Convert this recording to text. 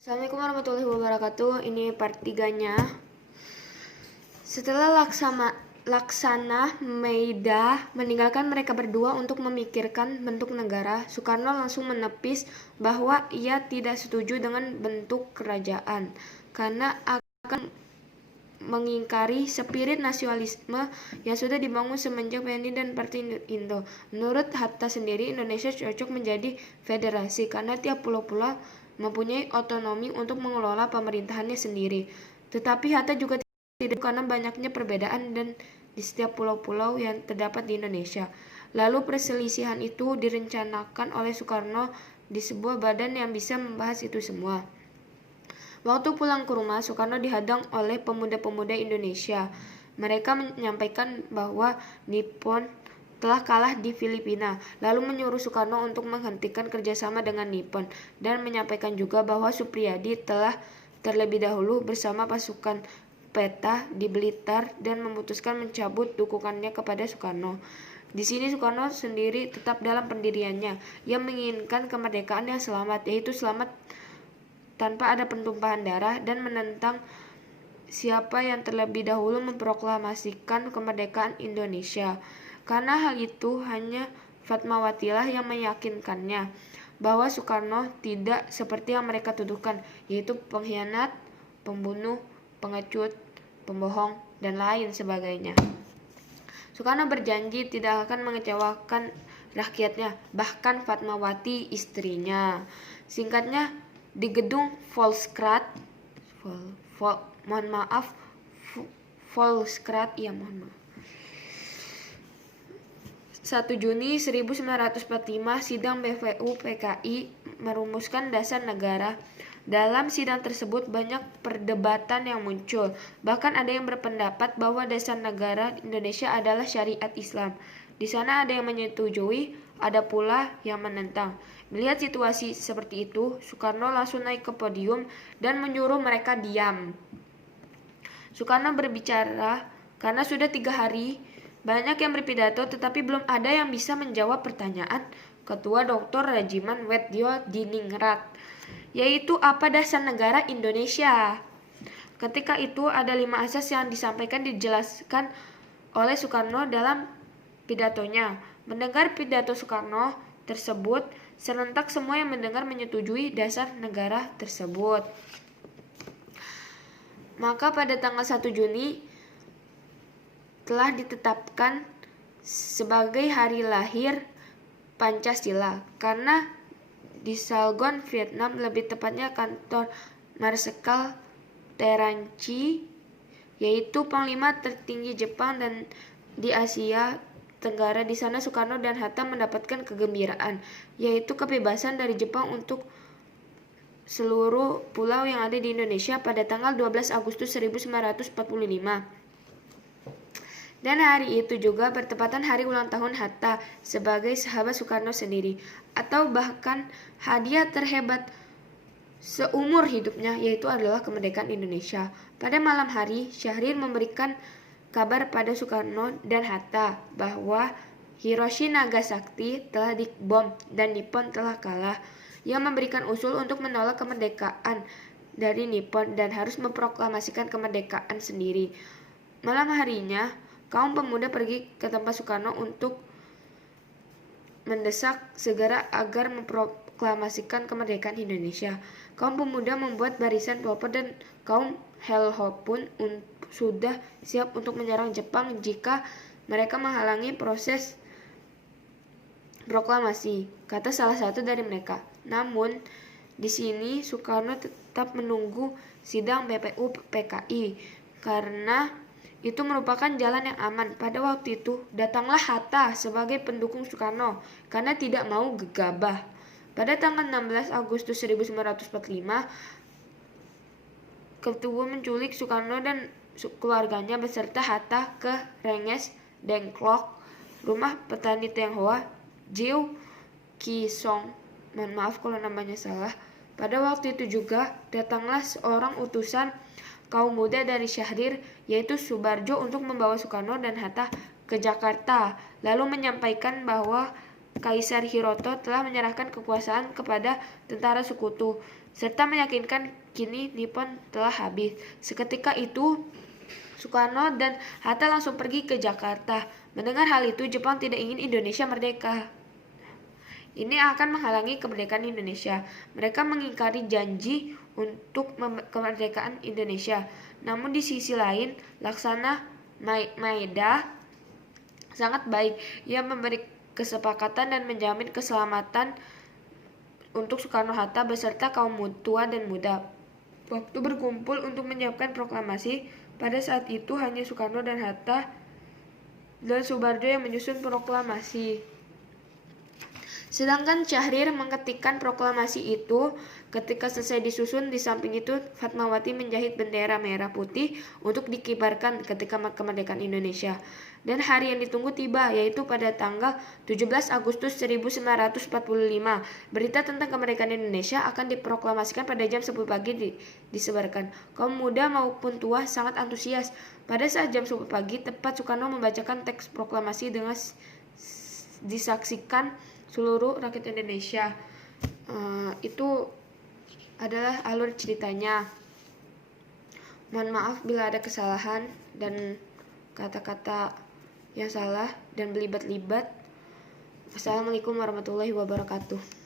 Assalamualaikum warahmatullahi wabarakatuh. Ini part 3-nya. Setelah Laksana Meida meninggalkan mereka berdua untuk memikirkan bentuk negara, Soekarno langsung menepis bahwa ia tidak setuju dengan bentuk kerajaan karena akan mengingkari spirit nasionalisme yang sudah dibangun semenjak PNI dan Partai Indo. Menurut Hatta sendiri, Indonesia cocok menjadi federasi karena tiap pulau-pulau mempunyai otonomi untuk mengelola pemerintahannya sendiri. Tetapi Hatta juga tidak karena banyaknya perbedaan dan di setiap pulau-pulau yang terdapat di Indonesia. Lalu perselisihan itu direncanakan oleh Soekarno di sebuah badan yang bisa membahas itu semua. Waktu pulang ke rumah, Soekarno dihadang oleh pemuda-pemuda Indonesia. Mereka menyampaikan bahwa Nippon telah kalah di Filipina, lalu menyuruh Soekarno untuk menghentikan kerjasama dengan Nippon, dan menyampaikan juga bahwa Suprijadi telah terlebih dahulu bersama pasukan peta di Blitar dan memutuskan mencabut dukungannya kepada Soekarno. Di sini Soekarno sendiri tetap dalam pendiriannya. Ia menginginkan kemerdekaan yang selamat, yaitu selamat tanpa ada pentumpahan darah, dan menentang siapa yang terlebih dahulu memproklamasikan kemerdekaan Indonesia. Karena hal itu hanya Fatmawatilah yang meyakinkannya bahwa Soekarno tidak seperti yang mereka tuduhkan, yaitu pengkhianat, pembunuh, pengecut, pembohong, dan lain sebagainya. Soekarno berjanji tidak akan mengecewakan rakyatnya, bahkan Fatmawati istrinya. Singkatnya, di gedung Volkskrant, Volkskrant, 1 Juni 1945, sidang BVU PKI merumuskan dasar negara. Dalam sidang tersebut banyak perdebatan yang muncul. Bahkan ada yang berpendapat bahwa dasar negara Indonesia adalah syariat Islam. Di sana ada yang menyetujui, ada pula yang menentang. Melihat situasi seperti itu, Soekarno langsung naik ke podium dan menyuruh mereka diam. Soekarno berbicara karena sudah 3 hari banyak yang berpidato, tetapi belum ada yang bisa menjawab pertanyaan Ketua Dr. Rajiman Weddio Diningrat, yaitu apa dasar negara Indonesia. Ketika itu ada 5 asas yang dijelaskan oleh Soekarno dalam pidatonya. Mendengar pidato Soekarno tersebut, serentak semua yang mendengar menyetujui dasar negara tersebut. Maka pada tanggal 1 Juni telah ditetapkan sebagai hari lahir Pancasila karena di Saigon, Vietnam, lebih tepatnya kantor Marsekal Terranci, yaitu panglima tertinggi Jepang dan di Asia Tenggara. Di sana Soekarno dan Hatta mendapatkan kegembiraan, yaitu kebebasan dari Jepang untuk seluruh pulau yang ada di Indonesia pada tanggal 12 Agustus 1945. Dan hari itu juga bertepatan hari ulang tahun Hatta sebagai sahabat Soekarno sendiri, atau bahkan hadiah terhebat seumur hidupnya, yaitu adalah kemerdekaan Indonesia. Pada malam hari, Syahrir memberikan kabar pada Soekarno dan Hatta bahwa Hiroshima Nagasaki telah dibom dan Nippon telah kalah. Ia memberikan usul untuk menolak kemerdekaan dari Nippon dan harus memproklamasikan kemerdekaan sendiri. Malam harinya, kaum pemuda pergi ke tempat Soekarno untuk mendesak segera agar memproklamasikan kemerdekaan Indonesia. Kaum pemuda membuat barisan pelopor dan kaum Helho pun sudah siap untuk menyerang Jepang jika mereka menghalangi proses proklamasi, kata salah satu dari mereka. Namun, di sini Soekarno tetap menunggu sidang BPU PKI karena itu merupakan jalan yang aman. Pada waktu itu, datanglah Hatta sebagai pendukung Soekarno karena tidak mau gegabah. Pada tanggal 16 Agustus 1945, Ketua menculik Soekarno dan keluarganya beserta Hatta ke Renges Dengklok, rumah petani Tionghoa, Jiu Kisong. Mohon maaf kalau namanya salah. Pada waktu itu juga datanglah seorang utusan kaum muda dari Syahrir, yaitu Subarjo, untuk membawa Soekarno dan Hatta ke Jakarta, lalu menyampaikan bahwa Kaisar Hiroto telah menyerahkan kekuasaan kepada tentara sekutu. serta meyakinkan kini Nippon telah habis. Seketika itu, Soekarno dan Hatta langsung pergi ke Jakarta. Mendengar hal itu, Jepang tidak ingin Indonesia merdeka. Ini akan menghalangi kemerdekaan Indonesia. Mereka mengingkari janji untuk kemerdekaan Indonesia. Namun di sisi lain, Laksana Maeda sangat baik. Ia memberi kesepakatan dan menjamin keselamatan untuk Soekarno-Hatta beserta kaum tua dan muda. Waktu berkumpul untuk menyiapkan proklamasi, pada saat itu hanya Soekarno dan Hatta dan Soebarjo yang menyusun proklamasi. Sedangkan Syahrir mengetikkan proklamasi itu. Ketika selesai disusun, di samping itu Fatmawati menjahit bendera merah putih untuk dikibarkan ketika kemerdekaan Indonesia. Dan hari yang ditunggu tiba, yaitu pada tanggal 17 Agustus 1945. Berita tentang kemerdekaan Indonesia akan diproklamasikan pada jam 10 pagi disebarkan. Kaum muda maupun tua sangat antusias. Pada saat jam 10 pagi, tepat Soekarno membacakan teks proklamasi dengan disaksikan seluruh rakyat Indonesia. Itu adalah alur ceritanya. Mohon maaf bila ada kesalahan dan kata-kata yang salah dan berlibat-libat. Assalamualaikum warahmatullahi wabarakatuh.